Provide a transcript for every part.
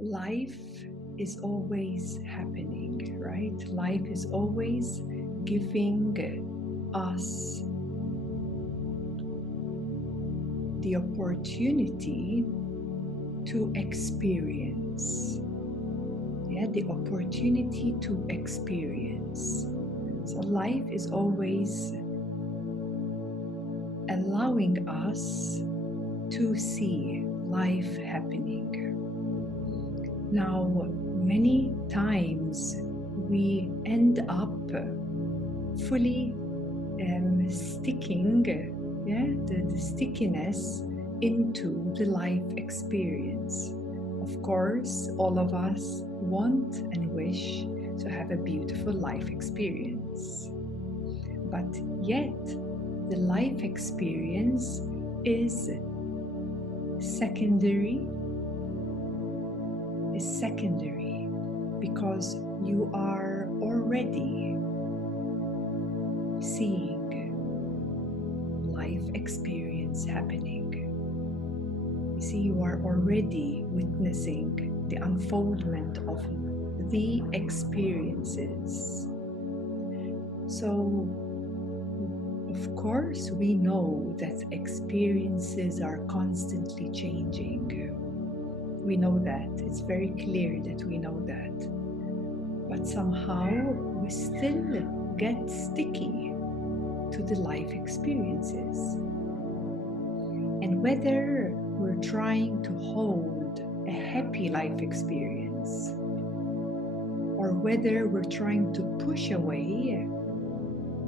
life is always happening, right? Life is always giving us the opportunity to experience. Yeah, the opportunity to experience. So life is always allowing us to see life happening. Now, many times we end up fully sticking, the stickiness into the life experience. Of course, all of us want and wish to have a beautiful life experience. But yet, the life experience is secondary because you are already seeing life experience happening. You see, you are already witnessing the unfoldment of the experiences. So, of course, we know that experiences are constantly changing. We know that. It's very clear that we know that. But somehow we still get sticky to the life experiences. And whether we're trying to hold a happy life experience or whether we're trying to push away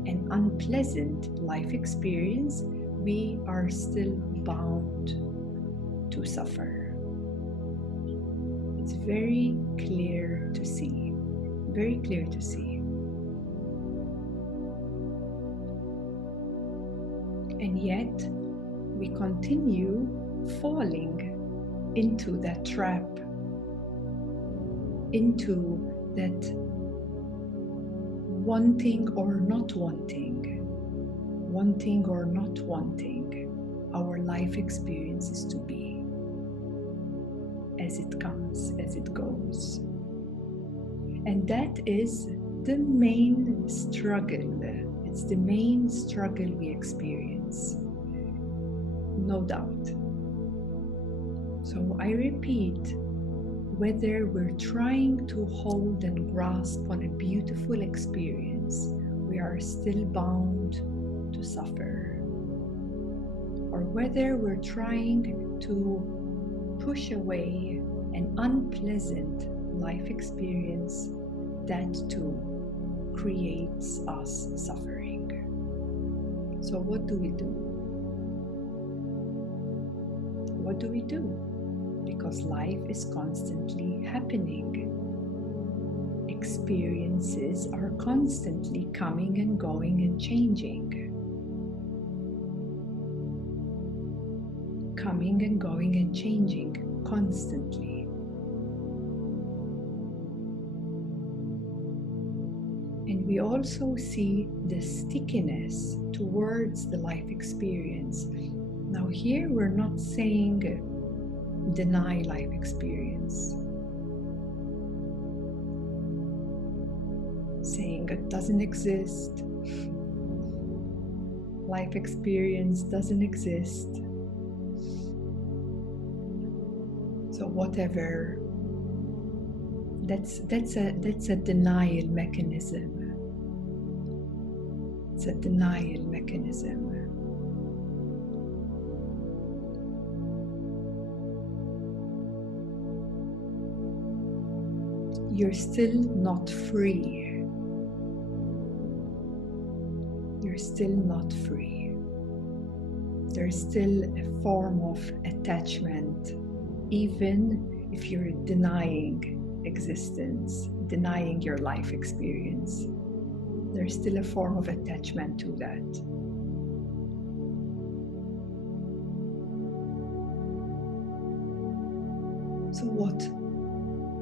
an unpleasant life experience, we are still bound to suffer. It's very clear to see, very clear to see. And yet, we continue falling into that trap, into that wanting or not wanting our life experiences to be as it comes, as it goes. And that is the main struggle. It's the main struggle we experience, no doubt. So I repeat, whether we're trying to hold and grasp on a beautiful experience, we are still bound to suffer. Or whether we're trying to push away an unpleasant life experience, that too creates us suffering. So what do we do? What do we do? Because life is constantly happening. Experiences are constantly coming and going and changing. Coming and going and changing constantly. And we also see the stickiness towards the life experience. Now here we're not saying deny life experience, saying it doesn't exist, life experience doesn't exist, so whatever. That's a denial mechanism. It's a denial mechanism. You're still not free. You're still not free. There's still a form of attachment, even if you're denying existence, denying your life experience. There's still a form of attachment to that. So what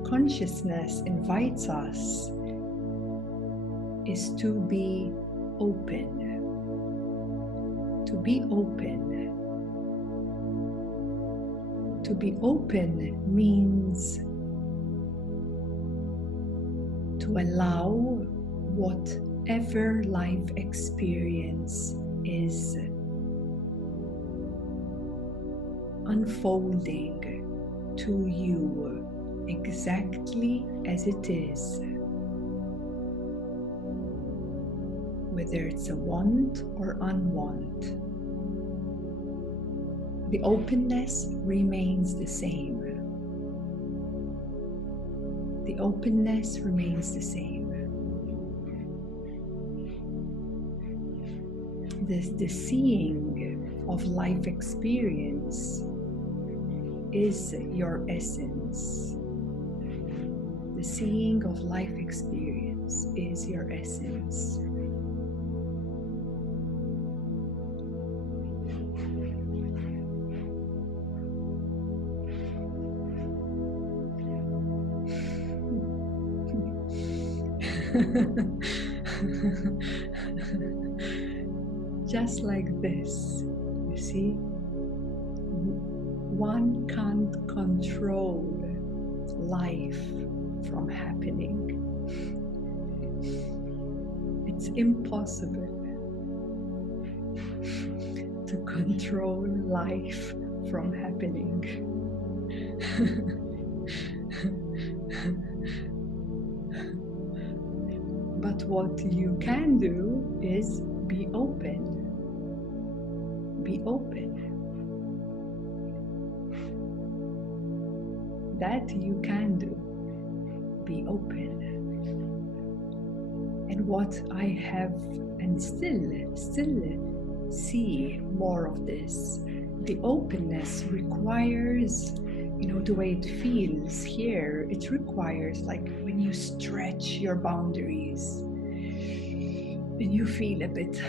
consciousness invites us is to be open. To be open. To be open means to allow whatever life experience is unfolding to you exactly as it is, whether it's a want or unwant. The openness remains the same. The openness remains the same. The seeing of life experience is your essence. The seeing of life experience is your essence. Just like this, you see, one can't control life from happening. It's impossible to control life from happening. But what you can do is be open. Be open. That you can do. Be open. And what I have, and still see more of this, the openness requires, the way it feels here, it requires, like when you stretch your boundaries and you feel a bit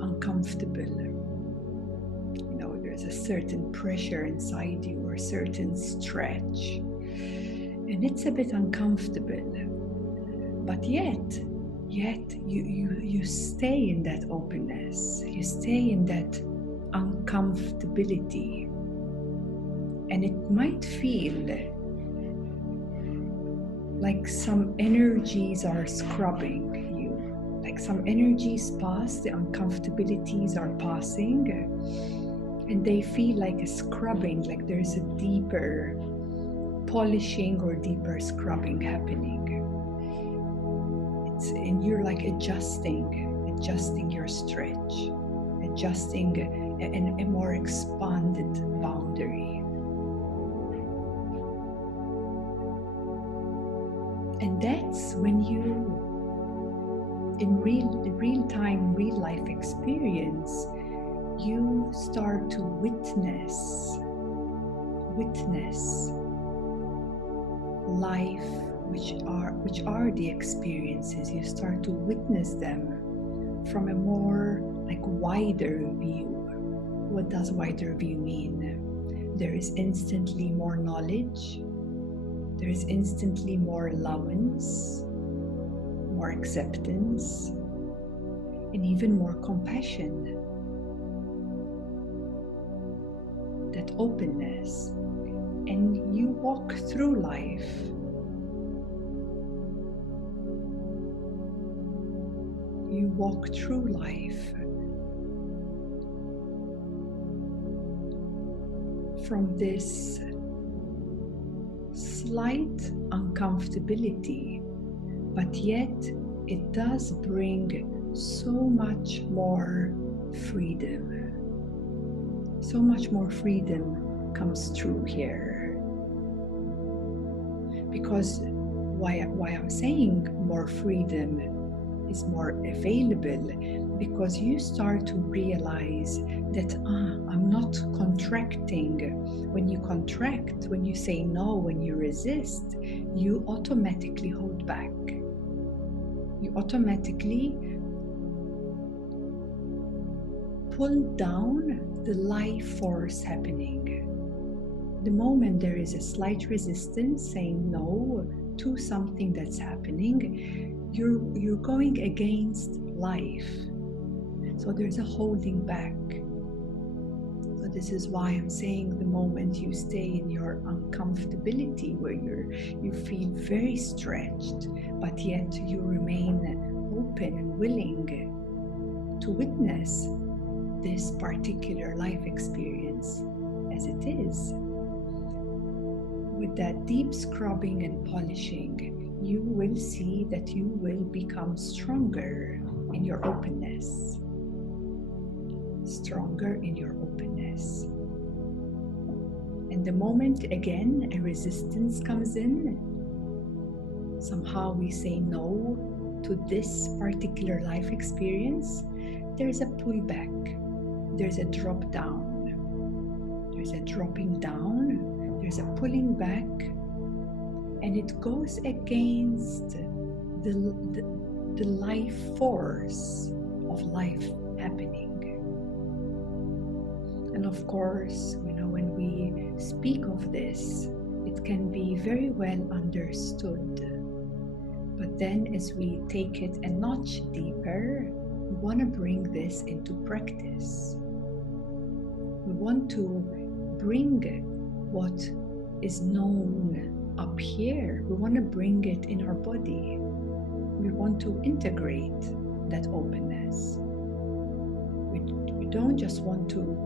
uncomfortable, there's a certain pressure inside you or a certain stretch, and it's a bit uncomfortable, but yet you stay in that openness, you stay in that uncomfortability. And it might feel like some energies are scrubbing you, like some energies pass, the uncomfortabilities are passing, and they feel like a scrubbing, like there's a deeper polishing or deeper scrubbing happening. And you're like adjusting your stretch, adjusting a more expanded boundary. And that's when you, in real time, real life experience, you start to witness life, which are the experiences. You start to witness them from a more like wider view. What does wider view mean? There is instantly more knowledge. There is instantly more allowance, more acceptance, and even more compassion. That openness. And you walk through life from this slight uncomfortability, but yet it does bring so much more freedom. So much more freedom comes through here. Because why I'm saying more freedom is more available, because you start to realize that I'm not contracting. When you contract, when you say no, when you resist, you automatically hold back. You automatically pull down the life force happening. The moment there is a slight resistance saying no to something that's happening, you're going against life. So there's a holding back. So this is why I'm saying the moment you stay in your uncomfortability, where you feel very stretched, but yet you remain open and willing to witness this particular life experience as it is. With that deep scrubbing and polishing, you will see that you will become stronger in your openness. Stronger in your openness. And the moment again a resistance comes in, somehow we say no to this particular life experience, there's a pullback, there's a drop down, there's a dropping down, there's a pulling back, and it goes against the life force of life happening. And of course, when we speak of this, it can be very well understood. But then as we take it a notch deeper, we want to bring this into practice. We want to bring what is known up here. We want to bring it in our body. We want to integrate that openness. We don't just want to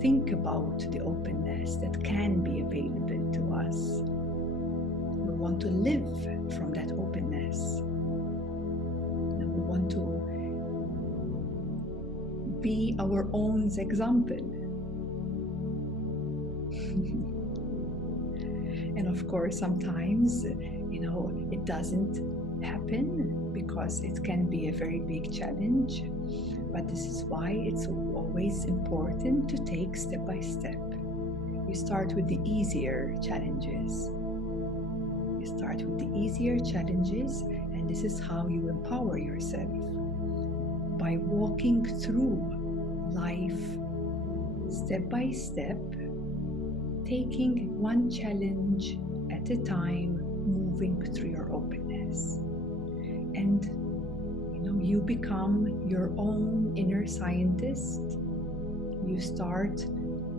think about the openness that can be available to us. We want to live from that openness. And we want to be our own example. And of course, sometimes, it doesn't happen because it can be a very big challenge. But this is why it's always important to take step by step. You start with the easier challenges. You start with the easier challenges, and this is how you empower yourself. By walking through life step by step, taking one challenge at a time, moving through your openness. And you become your own inner scientist. You start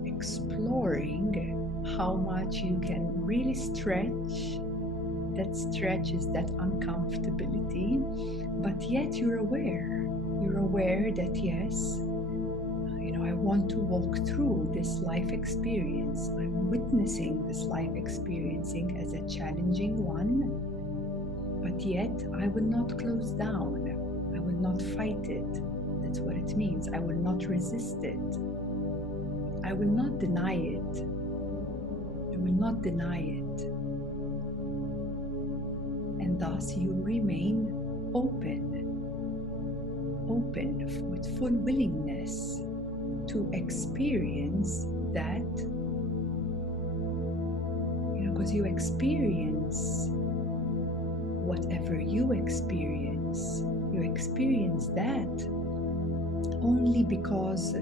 exploring how much you can really stretch. That stretch is that uncomfortability, but yet you're aware. You're aware that yes, I want to walk through this life experience. I'm witnessing this life experiencing as a challenging one, but yet I will not close down. I will not fight it. That's what it means. I will not resist it. I will not deny it. I will not deny it. And thus you remain open with full willingness to experience that, because you experience whatever you experience that only because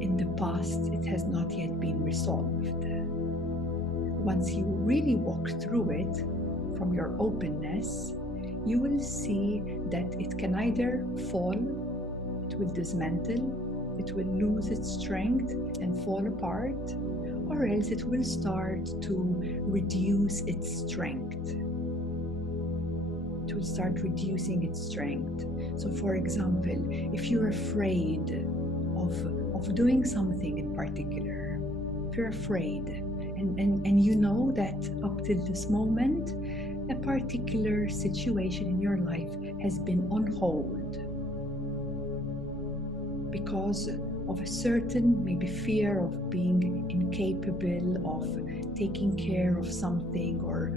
in the past it has not yet been resolved. Once you really walk through it from your openness, you will see that it can either fall, it will dismantle, it will lose its strength and fall apart, or else it will start to reduce its strength. It will start reducing its strength. So for example, if you're afraid of doing something in particular, if you're afraid and you know that up till this moment, a particular situation in your life has been on hold because of a certain maybe fear of being incapable of taking care of something or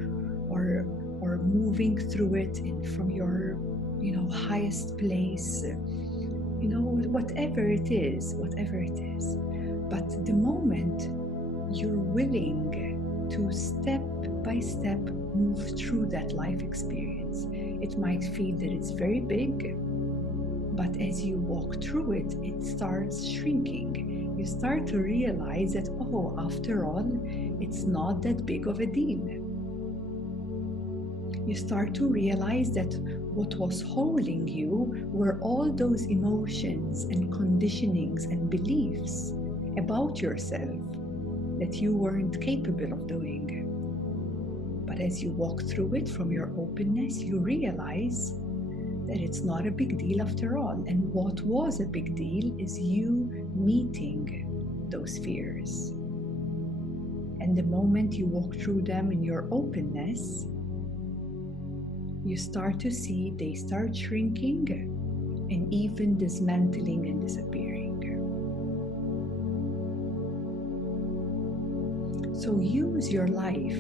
moving through it from your highest place, whatever it is. But the moment you're willing to step by step move through that life experience, it might feel that it's very big, but as you walk through it, it starts shrinking. You start to realize that, after all, it's not that big of a deal. You start to realize that what was holding you were all those emotions and conditionings and beliefs about yourself that you weren't capable of doing. But as you walk through it from your openness, you realize that it's not a big deal after all. And what was a big deal is you meeting those fears. And the moment you walk through them in your openness, you start to see they start shrinking and even dismantling and disappearing. So use your life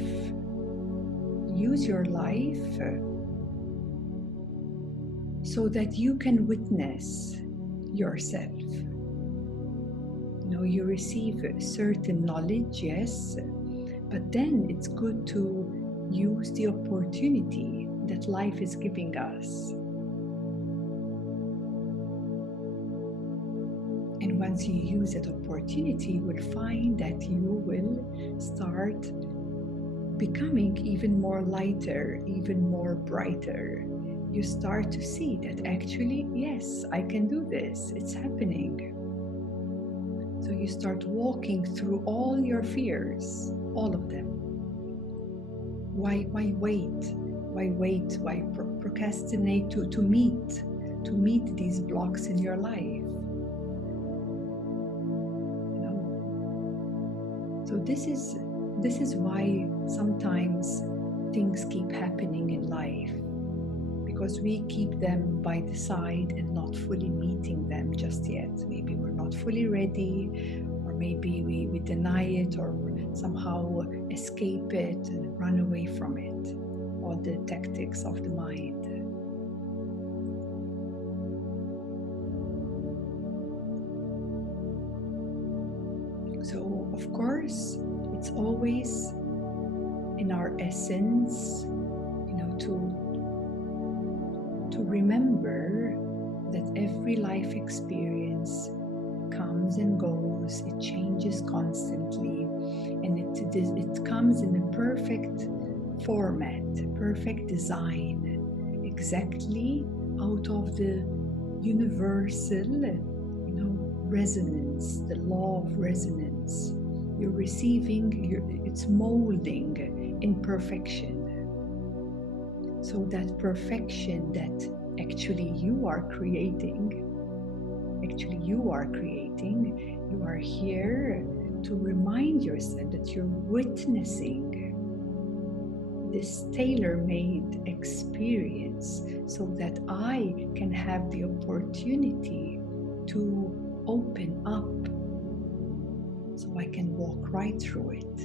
so that you can witness yourself. You receive certain knowledge, yes, but then it's good to use the opportunity that life is giving us. And once you use that opportunity, you will find that you will start becoming even more lighter, even more brighter. You start to see that actually, yes, I can do this. It's happening. So you start walking through all your fears, all of them. Why wait? Why wait? Why procrastinate to meet these blocks in your life? So this is why sometimes things keep happening in life, because we keep them by the side and not fully meeting them just yet. Maybe we're not fully ready, or maybe we deny it or somehow escape it and run away from it. All the tactics of the mind. So, of course, it's always in our essence, to remember that every life experience comes and goes, it changes constantly, and it comes in a perfect format, perfect design, exactly out of the universal, resonance, the law of resonance. You're receiving, it's molding in perfection. So that perfection that actually you are creating, you are here to remind yourself that you're witnessing this tailor-made experience so that I can have the opportunity to open up, so I can walk right through it.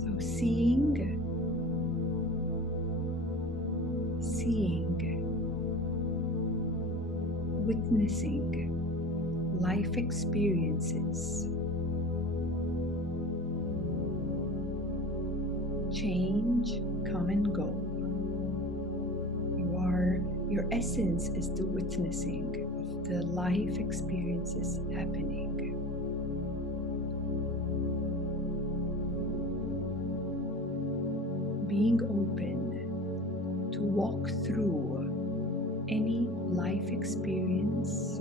So seeing, witnessing life experiences change, come and go. Your essence is the witnessing of the life experiences happening. Being open to walk through any life experience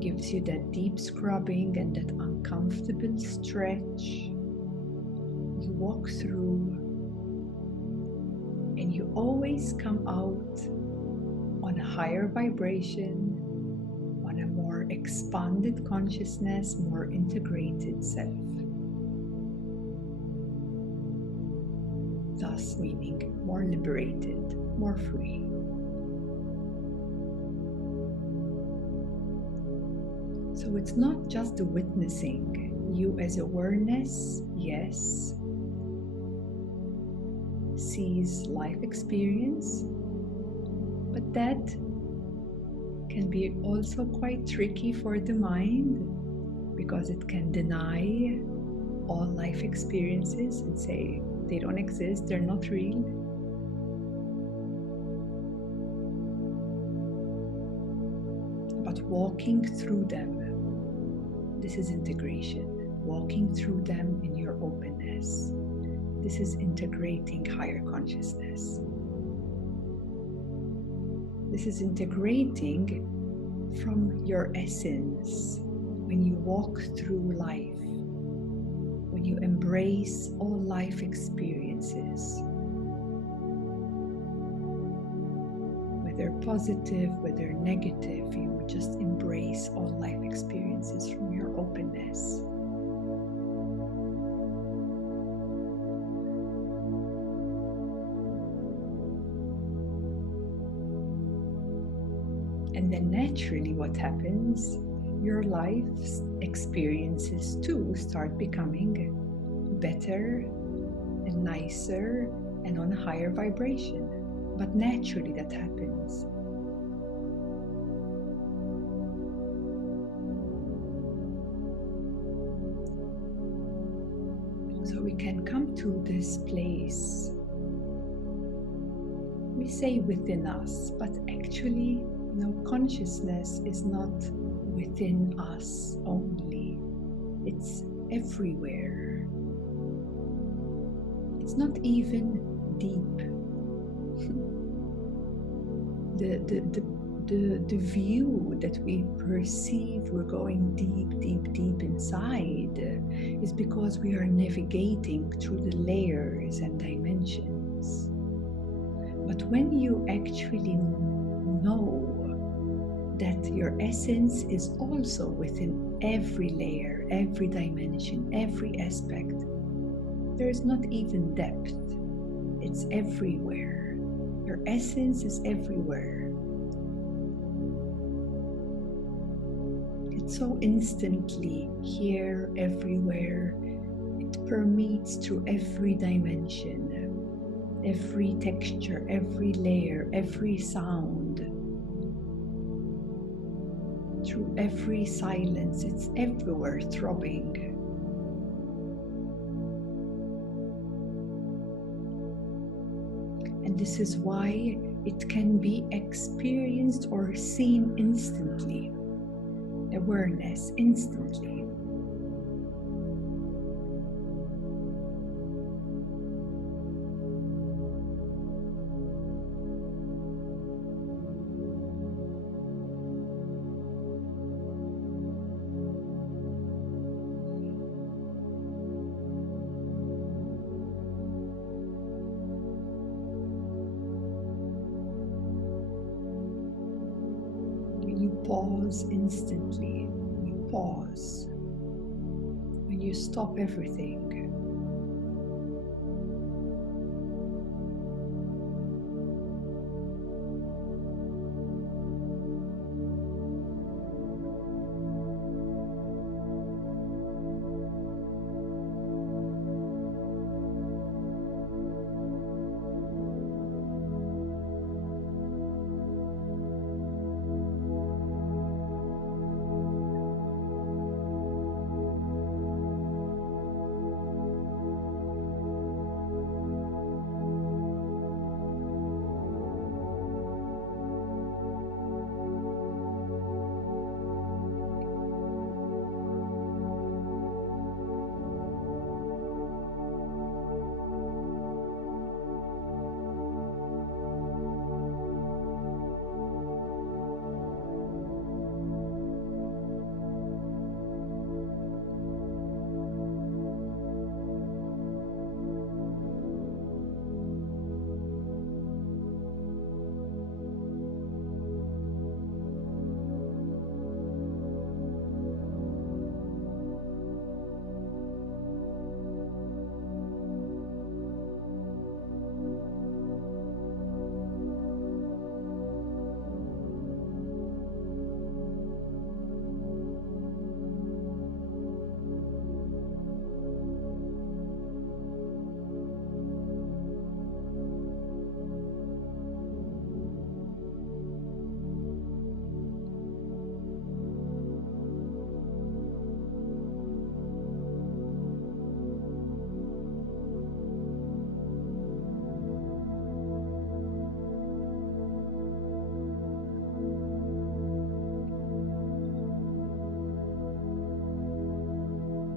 gives you that deep scrubbing and that uncomfortable stretch. You walk through and you always come out on a higher vibration, on a more expanded consciousness, more integrated self. Thus meaning more liberated, more free. So it's not just the witnessing. You as awareness, yes, sees life experience, but that can be also quite tricky for the mind, because it can deny all life experiences and say they don't exist, they're not real. But walking through them, this is integration. Walking through them in your openness. This is integrating higher consciousness. This is integrating from your essence when you walk through life, when you embrace all life experiences, whether positive, whether negative, you would just embrace all life experiences from your openness. And then naturally what happens, your life's experiences too start becoming better and nicer and on a higher vibration. But naturally that happens. So we can come to this place. We say within us, but actually, consciousness is not within us only. It's everywhere. It's not even deep. The view that we perceive we're going deep inside is because we are navigating through the layers and dimensions. But when you actually know that your essence is also within every layer, every dimension, every aspect, there is not even depth. It's everywhere. Your essence is everywhere. It's so instantly here, everywhere. It permeates through every dimension, every texture, every layer, every sound, through every silence. It's everywhere throbbing. And this is why it can be experienced or seen instantly. Awareness instantly. You pause instantly. You pause. When you stop everything.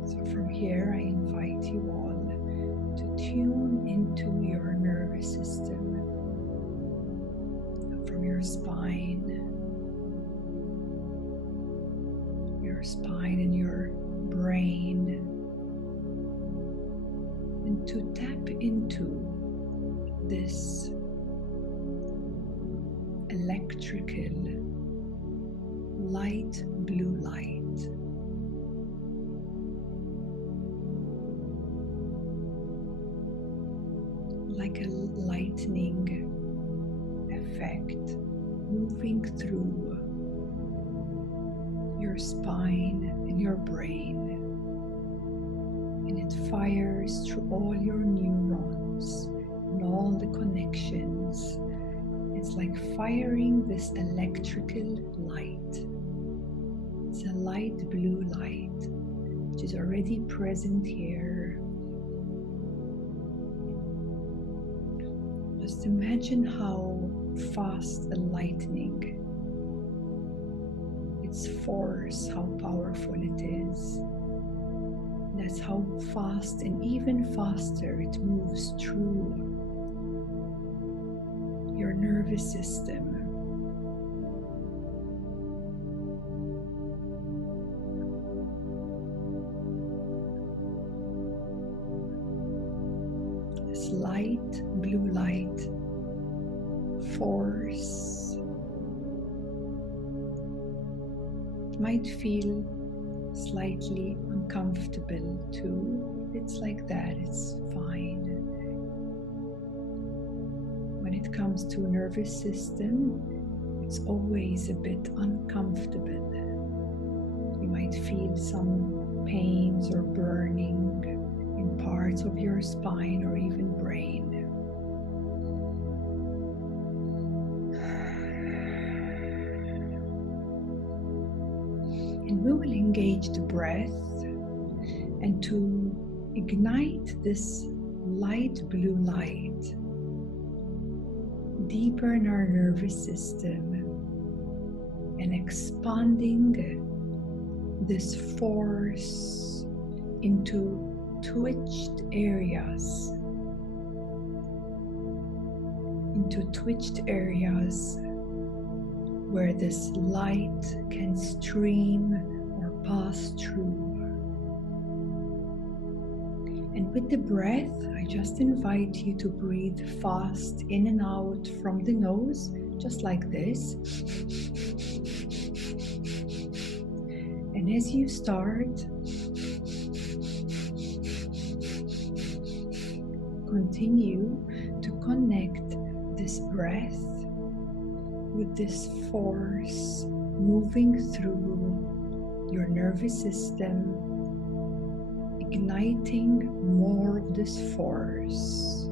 So from here, I invite you all to tune into your nervous system, from your spine your spine and your brain, and to tap into this electrical light blue light. Like a lightning effect moving through your spine and your brain, and it fires through all your neurons and all the connections. It's like firing this electrical light. It's a light blue light which is already present here. Just imagine how fast a lightning, its force, how powerful it is. That's how fast and even faster it moves through your nervous system. This light, blue light force. It might feel slightly uncomfortable too. If it's like that, it's fine. When it comes to nervous system, it's always a bit uncomfortable. You might feel some pains or burning in parts of your spine or even brain. And we will engage the breath, and to ignite this light blue light deeper in our nervous system and expanding this force into twitched areas, where this light can stream or pass through. And with the breath, I just invite you to breathe fast in and out from the nose, just like this. And as you start, continue to connect this breath with this force moving through your nervous system, igniting more of this force,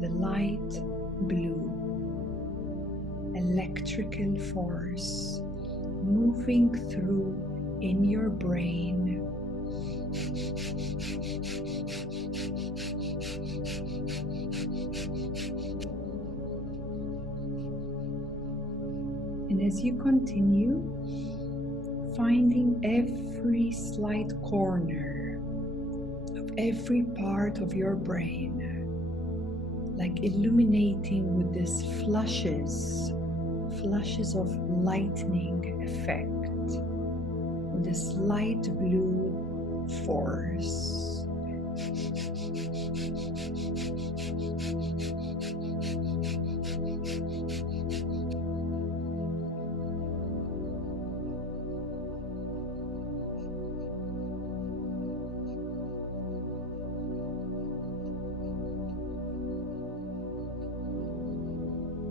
the light blue, electrical force moving through in your brain. And as you continue, finding every slight corner of every part of your brain, like illuminating with these flashes of lightning effect, this light blue force.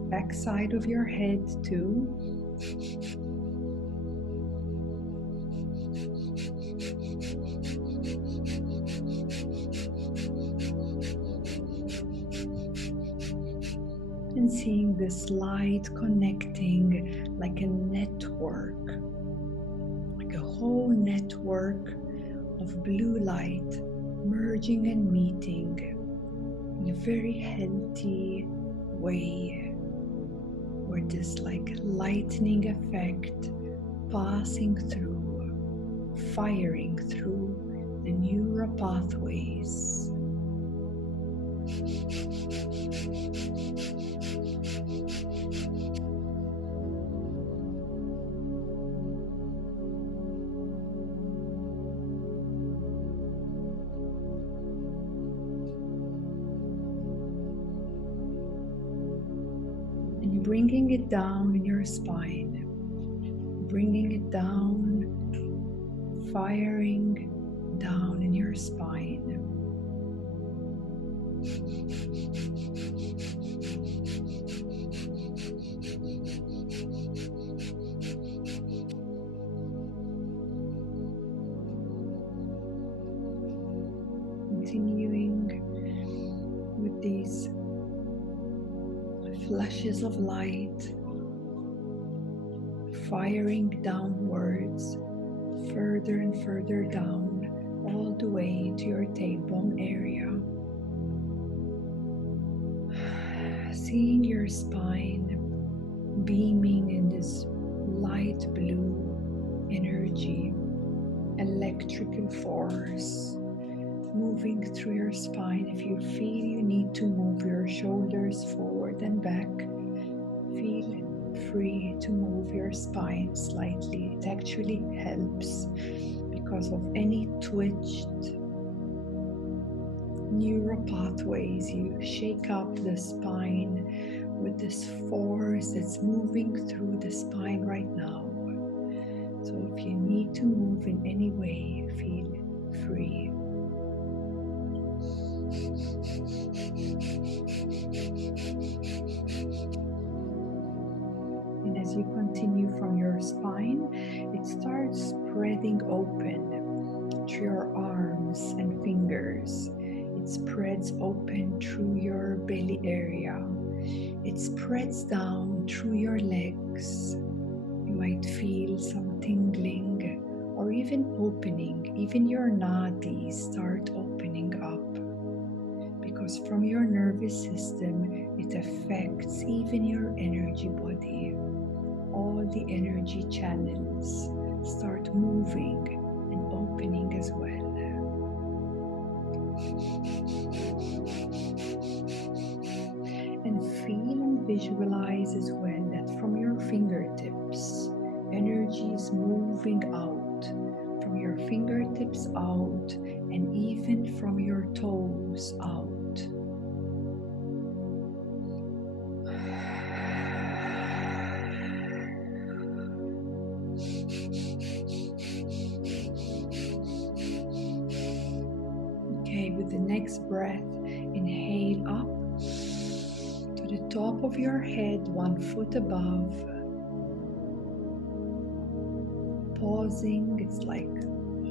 Backside of your head too. And seeing this light connecting like a network, like a whole network of blue light merging and meeting in a very healthy way, where this like lightning effect passing through, firing through the neural pathways. bringing it down in your spine, bringing it down, firing down in your spine. Continuing with these flashes of light, firing downwards, further and further down, all the way to your tailbone area. Seeing your spine beaming in this light blue energy, electrical force moving through your spine. If you feel you need to move your shoulders forward and back, feel free to move your spine slightly. It actually helps because of any twitched neural pathways. You shake up the spine with this force that's moving through the spine right now. So if you need to move in any way, feel free. And as you continue from your spine, it starts spreading open through your arms and fingers. It spreads open through your belly area. It spreads down through your legs. You might feel some tingling or even opening. Even your nadis start opening up. Because from your nervous system, it affects even your energy body. All the energy channels start moving and opening as well. And feel and visualize as well that from your fingertips, energy is moving out, from your fingertips out, and even from your toes out. Okay, with the next breath, inhale up to the top of your head, 1 foot above. Pausing, it's like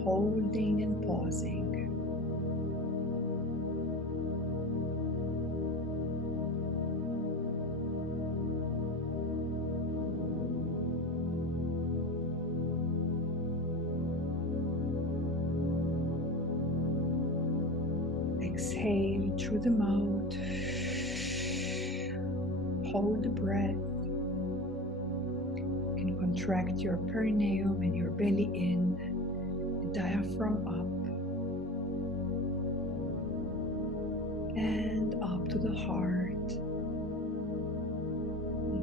holding and pausing. Exhale through the mouth. Hold the breath. You can contract your perineum and your belly in, the diaphragm up, and up to the heart,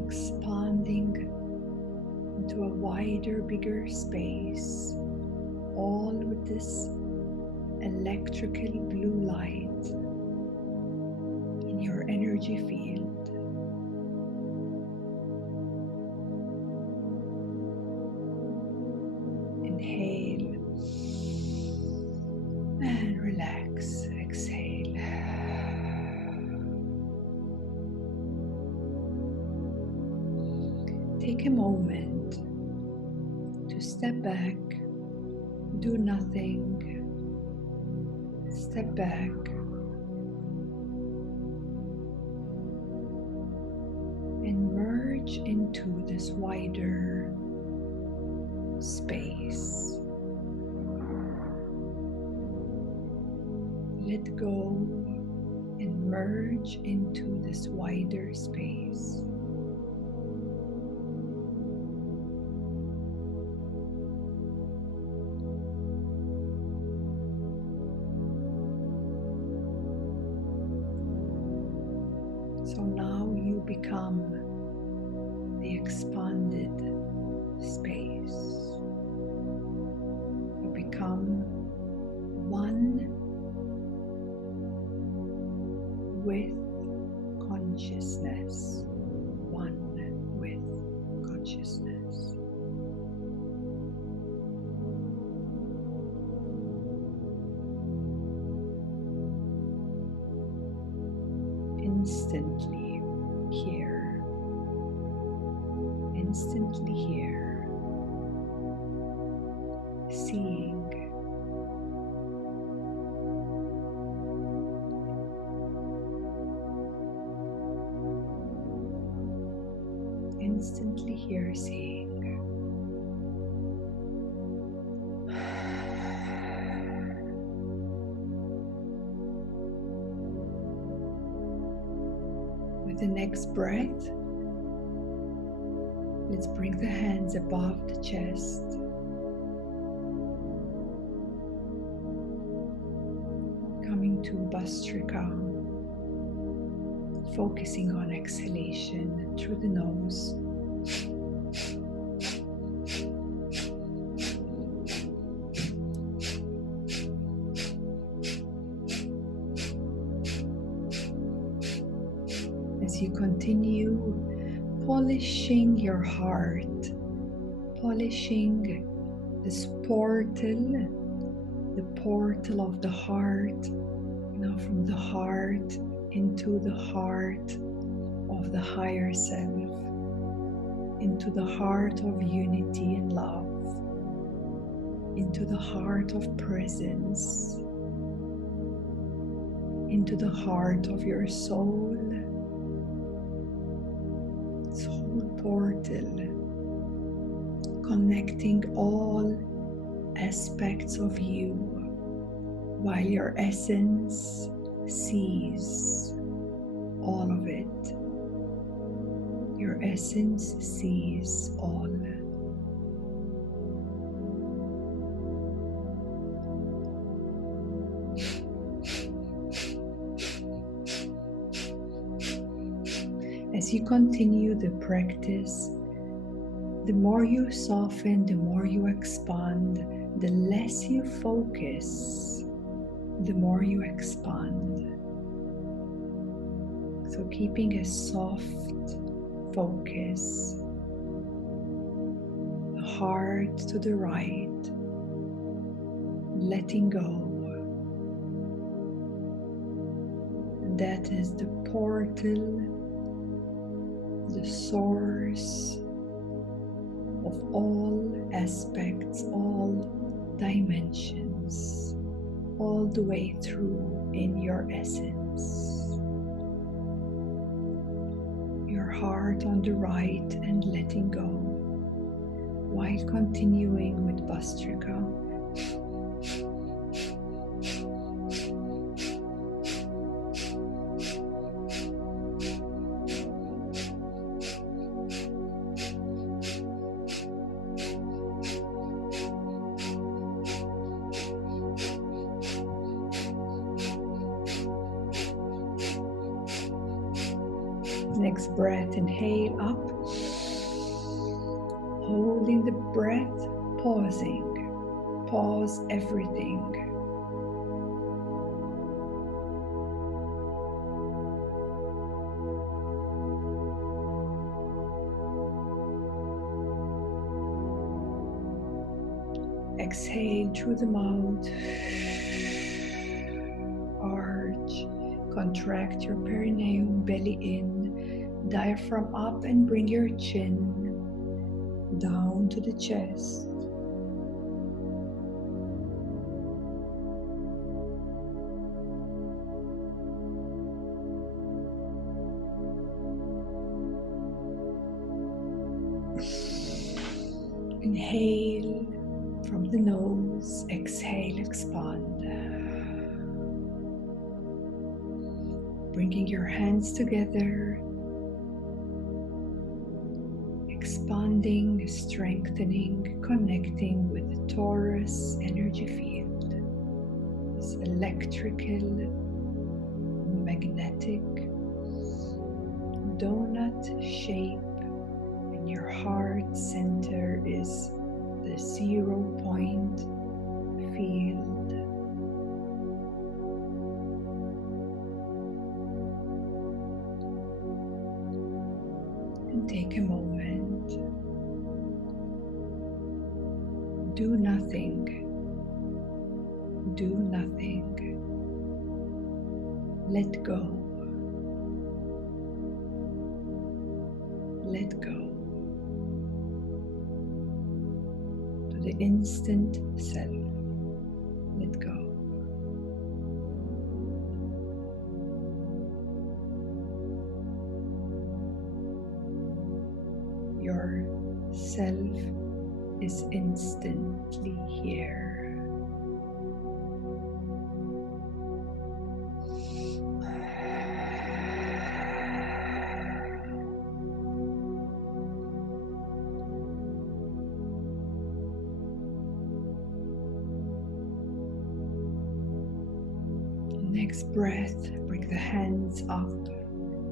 expanding into a wider, bigger space, all with this electrical blue light in your energy field. Inhale and relax. Exhale. Take a moment to step back, do nothing. Step back and merge into this wider space. Let go and merge into this wider space. So now you become the expanded space. You become one with consciousness. One. seeing. Instantly here seeing. With the next breath, let's bring the hands above the chest. Coming to Bhastrika, focusing on exhalation through the nose. As you continue polishing your heart, polishing this portal, the portal of the heart, now from the heart into the heart of the higher self, into the heart of unity and love, into the heart of presence, into the heart of your soul. Soul portal, connecting all aspects of you, while your essence sees all of it. Your essence sees all. As you continue the practice, the more you soften, the more you expand, the less you focus, the more you expand. So keeping a soft focus, the heart to the right, letting go. And that is the portal, the source of all aspects, all dimensions, all the way through in your essence. Your heart on the right and letting go, while continuing with Bhastrika. Next breath, inhale up, holding the breath, pausing, pause everything. Exhale through the mouth, arch, contract your perineum, belly in, diaphragm up, and bring your chin down to the chest. Inhale from the nose, exhale, expand. Bringing your hands together, expanding, strengthening, connecting with the torus energy field, this electrical, magnetic, donut shape, and your heart center is the 0 point field. And take a moment. Do nothing. Do nothing. Let go. Let go. To the the instant self. Let go. Your self is instantly here. Next breath, bring the hands up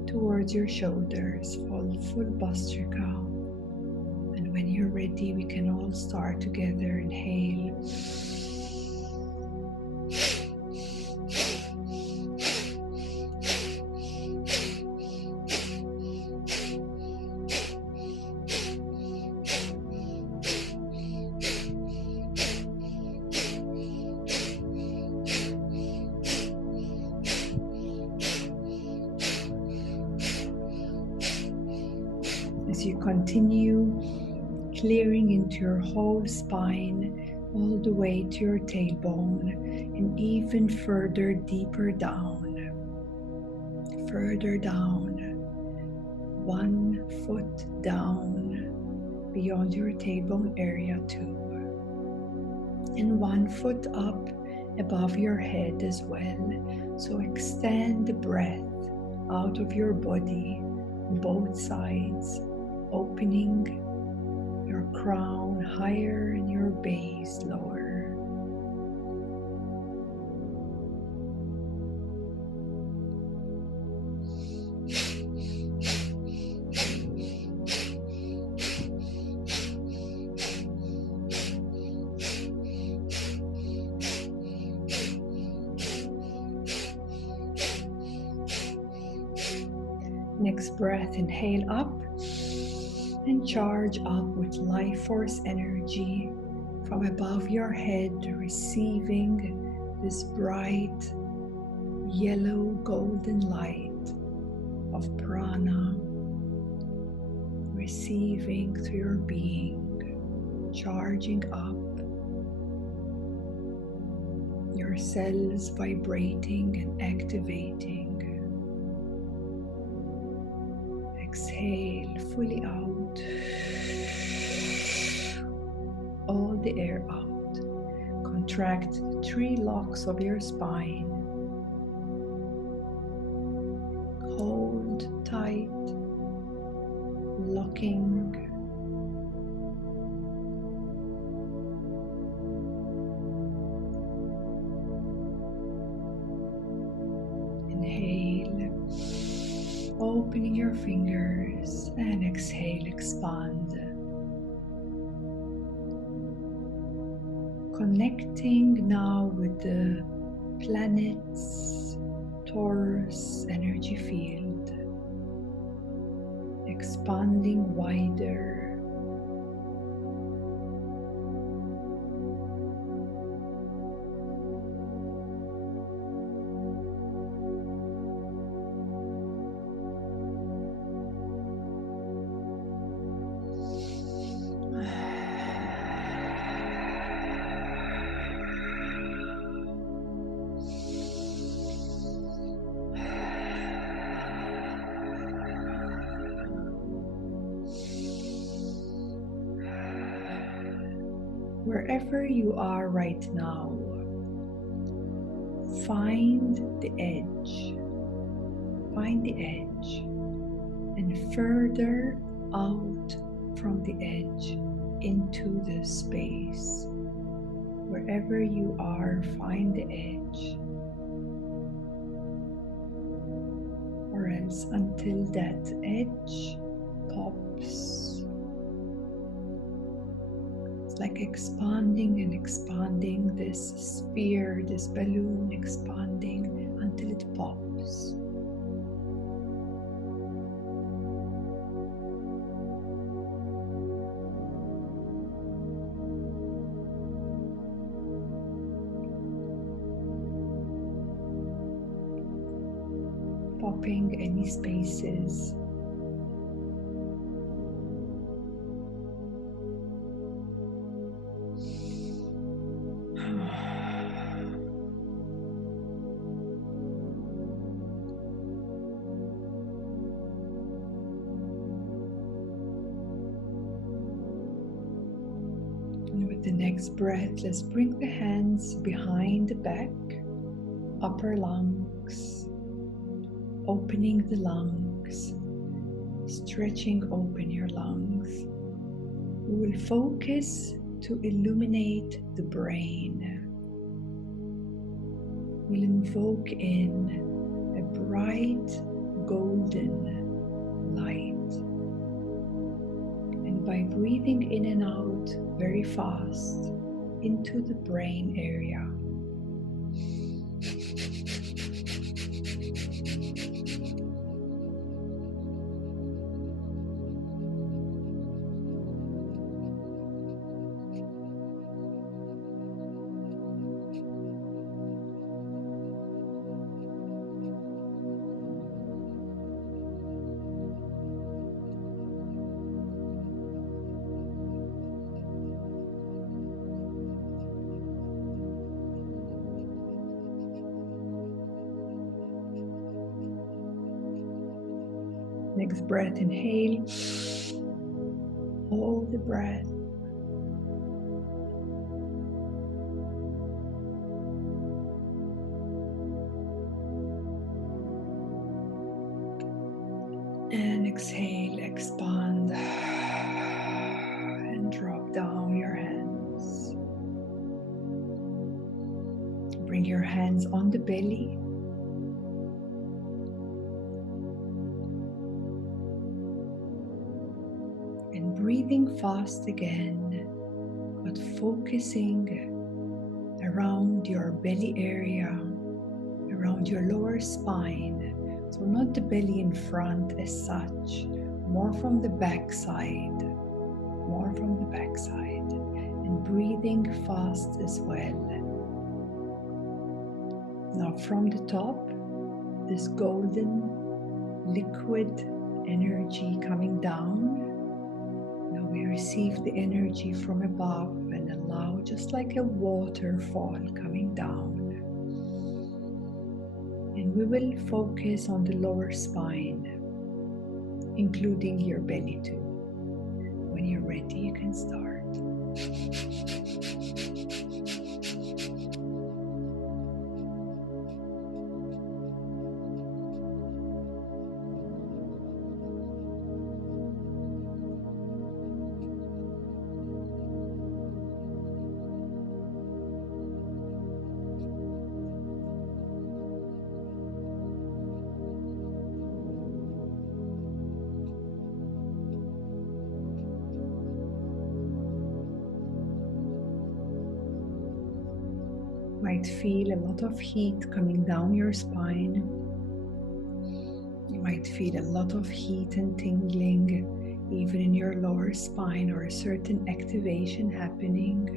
towards your shoulders, full posture cow. And when you're ready, we can all start together. Inhale. As you continue clearing into your whole spine, all the way to your tailbone, and even further, deeper down, 1 foot down beyond your tailbone area too, and 1 foot up above your head as well. So extend the breath out of your body, both sides, opening your crown higher and your base lower. Next breath, inhale up and charge up with life force energy from above your head, receiving this bright yellow golden light of prana, receiving through your being, charging up, your cells vibrating and activating. Exhale fully out, all the air out. Contract the 3 locks of your spine. Hold tight, locking. Inhale, opening your fingers, and exhale, expand. Connecting now with the planet's Taurus energy field, expanding wider. Wherever you are right now, find the edge, and further out from the edge into the space. Wherever you are, find the edge, or else until that edge pops. Like expanding and expanding this sphere, this balloon, expanding until it pops. Popping any spaces. Next breath, let's bring the hands behind the back, upper lungs, opening the lungs, stretching open your lungs. We will focus to illuminate the brain. We'll invoke in a bright golden light. And by breathing in and out very fast into the brain area, next breath, inhale, hold the breath. And exhale, expand, and drop down your hands. Bring your hands on the belly. And breathing fast again, but focusing around your belly area, around your lower spine. So not the belly in front as such, more from the back side, more from the back side. And breathing fast as well. Now from the top, this golden liquid energy coming down. Now we receive the energy from above and allow just like a waterfall coming down. And we will focus on the lower spine, including your belly too. When you're ready, you can start. Might feel a lot of heat coming down your spine. You might feel a lot of heat and tingling even in your lower spine, or a certain activation happening.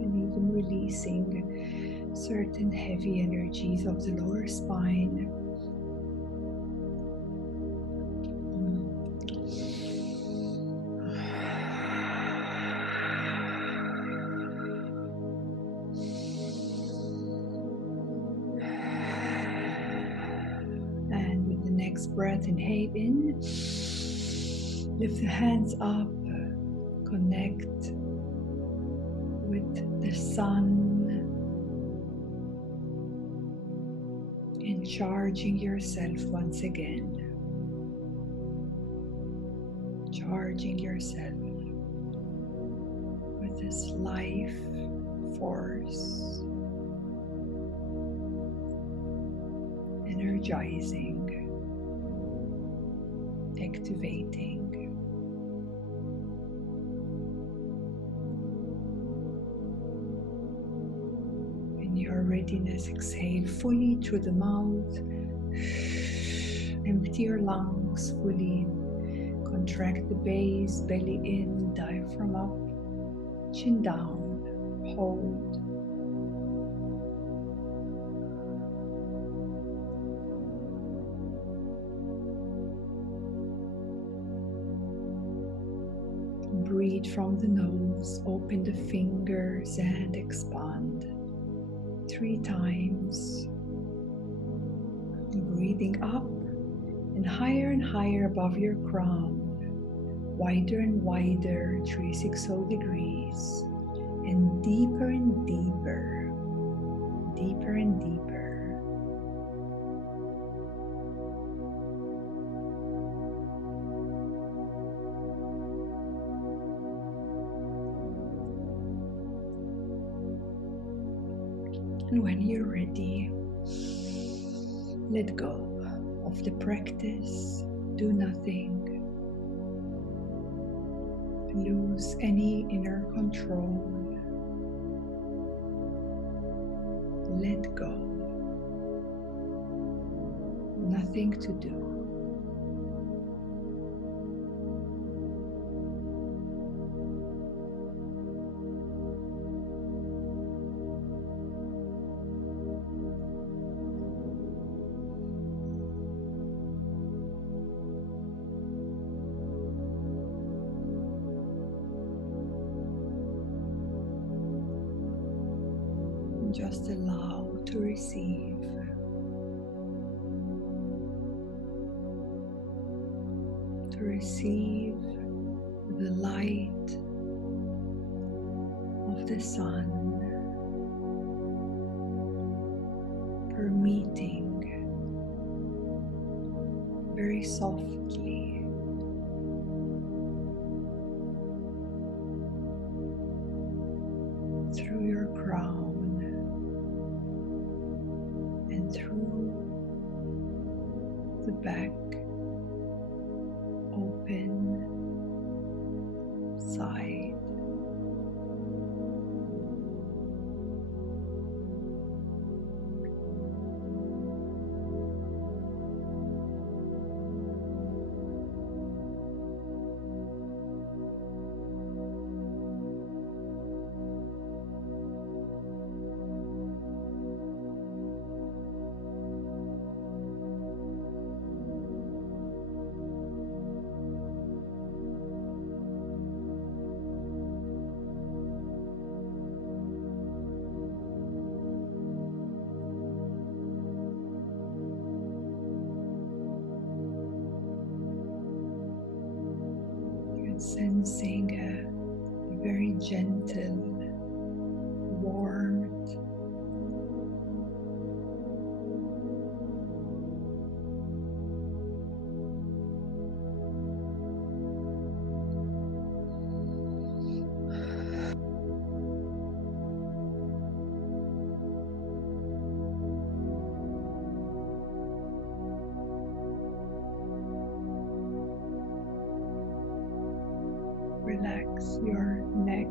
And even releasing certain heavy energies of the lower spine. Next breath, inhale in, lift the hands up, connect with the sun, and charging yourself once again. Charging yourself with this life force, energizing, activating. In your readiness, exhale fully through the mouth. Empty your lungs fully. Contract the base, belly in, diaphragm up, chin down, hold. Breathe from the nose, open the fingers and expand 3 times. Breathing up and higher above your crown, wider and wider, 360 degrees, and deeper and deeper, deeper and deeper. And when you're ready, let go of the practice. Do nothing. Lose any inner control. Let go. Nothing to do. Just allow to receive. To receive the light of the sun permeating very softly through your crown and through the back open side. Sensing a very gentle warmth, relax your neck,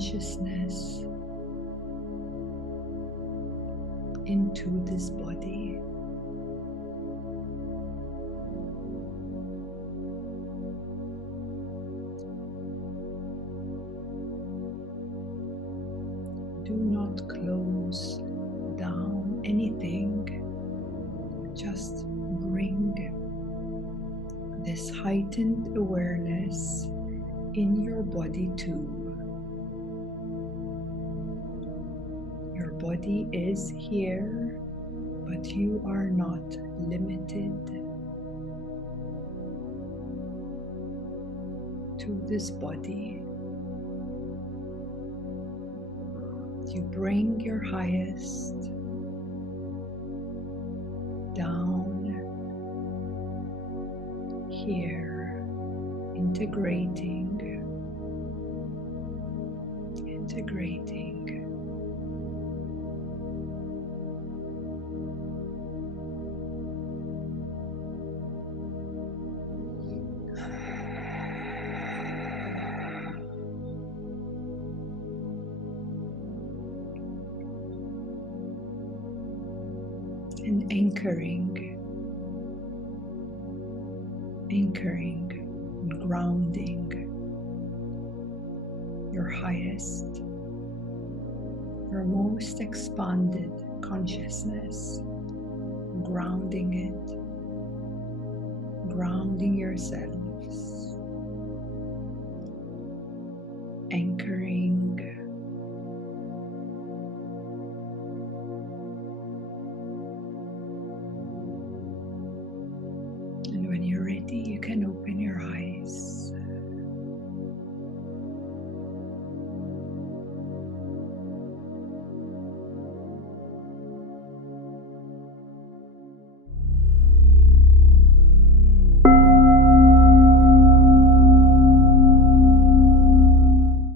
consciousness into this body. Do not close down anything, just bring this heightened awareness in your body too. Your body is here, but you are not limited to this body. You bring your highest down here, integrating. And anchoring and grounding your highest, your most expanded consciousness, grounding yourselves, anchoring